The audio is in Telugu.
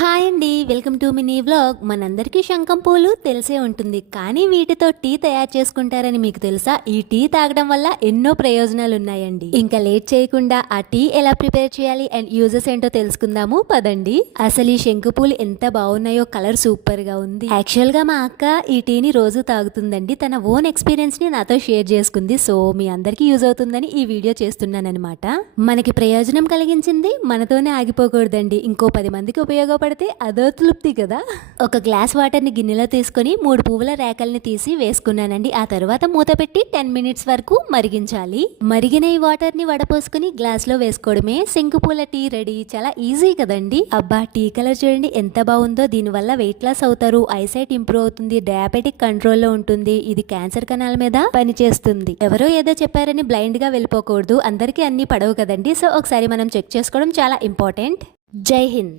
హాయ్ అండి. Welcome to mini vlog. మనందరికీ శంఖం పూలు తెలిసే ఉంటుంది. కానీ వీటితో టీ తయారు చేసుకుంటారని మీకు తెలుసా? ఈ టీ తాగడం వల్ల ఎన్నో ప్రయోజనాలు ఉన్నాయండి. ఇంకా లేట్ చేయకుండా ఆ టీ ఎలా ప్రిపేర్ చేయాలి అండ్ యూజెస్ ఏంటో తెలుసుకుందాము. పదండి. అసలు ఈ శంఖ పూలు ఎంత బాగున్నాయో కలర్ సూపర్గా ఉంది. యాక్చువల్గా మా అక్క ఈ టీని రోజు తాగుతుందండి. తన ఓన్ ఎక్స్పీరియన్స్ని నాతో షేర్ చేసుకుంది. సో మీ అందరికీ యూజ్ అవుతుందని ఈ వీడియో చేస్తున్నానన్నమాట. మనకి ప్రయోజనం కలిగించింది మనతోనే ఆగిపోకూడదండి. ఇంకో పది మందికి ఉపయోగపడితే అదో తృప్తి కదా? ఒక గ్లాస్ వాటర్ని గిన్నెలో తీసుకొని మూడు పువ్వుల రేకల్ని తీసి వేసుకున్నానండి. ఆ తర్వాత మూత పెట్టి టెన్ మినిట్స్ వరకు మరిగించాలి. మరిగిన ఈ వాటర్ని వడపోసుకుని గ్లాస్లో వేసుకోవడమే. శంకు పూల టీ రెడీ. చాలా ఈజీ కదండి. అబ్బా టీ కలర్ చూడండి ఎంత బాగుందో. దీని వల్ల వెయిట్ లాస్ అవుతారు. ఐసైట్ ఇంప్రూవ్ అవుతుంది. డయాబెటిక్ కంట్రోల్లో ఉంటుంది. ఇది క్యాన్సర్ కణాల మీద పనిచేస్తుంది ఎవరో ఏదో చెప్పారని బ్లైండ్గా వెళ్ళిపోకూడదు. అందరికీ అన్ని పడవు కదండి. సో ఒకసారి మనం చెక్ చేసుకోవడం చాలా ఇంపార్టెంట్. జై హింద్.